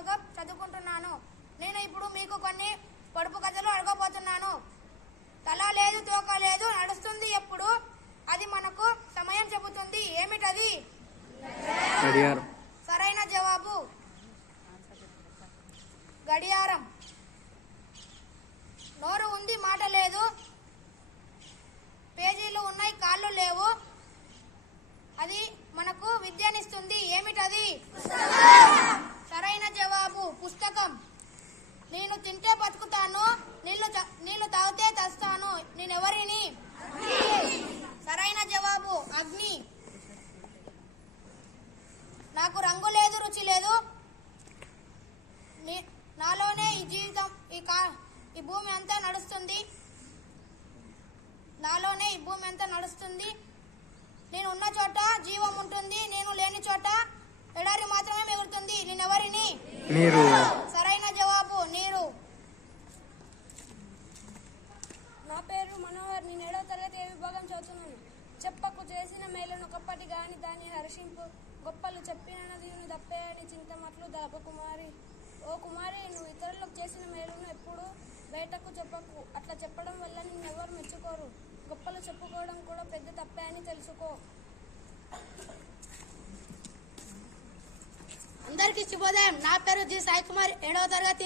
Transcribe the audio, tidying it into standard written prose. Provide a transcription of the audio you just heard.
విభాగం చదువుకుంటున్నాను. నేను ఇప్పుడు మీకు కొన్ని పొడుపు కథలు అడగబోతున్నాను. తల లేదు, తోక లేదు, నడుస్తుంది ఎప్పుడు, అది మనకు సమయం చెబుతుంది. ఏమిటది? సరైన జవాబు గడియారం. నోరు ఉంది, మాట లేదు, పేజీలు ఉన్నాయి, కాళ్ళు లేవు, అది మనకు విద్యనిస్తుంది. ఏమిటది? సరైన జవాబు పుస్తకం. నేను తింటే బతుకుతాను, నీళ్లు తాగితే తెస్తాను, నేనెవరిని? సరైన జవాబు అగ్ని. నాకు రంగు లేదు, రుచి లేదు, నాలోనే ఈ జీవితం, ఈ భూమి అంతా నడుస్తుంది, నాలోనే ఈ భూమి అంతా నడుస్తుంది. నేను ఉన్న చోట జీవం ఉంటుంది, నేను లేని చోట ఎడారి మాత్రమే మిగులుతుంది. నేనెవరిని? నీరు. సరైన జవాబు నీరు. నా పేరు మనోహర్, నేను 7వ తరగతి ఏ విభాగం చదువుతున్నాను. చెప్పకు చేసిన మేలను ఒకప్పటి గాని దాన్ని హర్షింపు, గొప్పలు చెప్పిన నదిని దప్పేయని చింతమట్లు దళప కుమారి. ఓ కుమారి, నువ్వు ఇతరులకు చేసిన మేలును ఎప్పుడు బయటకు చెప్పకు. అట్లా చెప్పడం వల్ల నిన్నెవరు మెచ్చుకోరు. గొప్పలు చెప్పుకోవడం కూడా పెద్ద తప్పే అని తెలుసుకో. అందరికీ శుభోదయం. నా పేరు జి సాయి కుమార్, 7వ తరగతి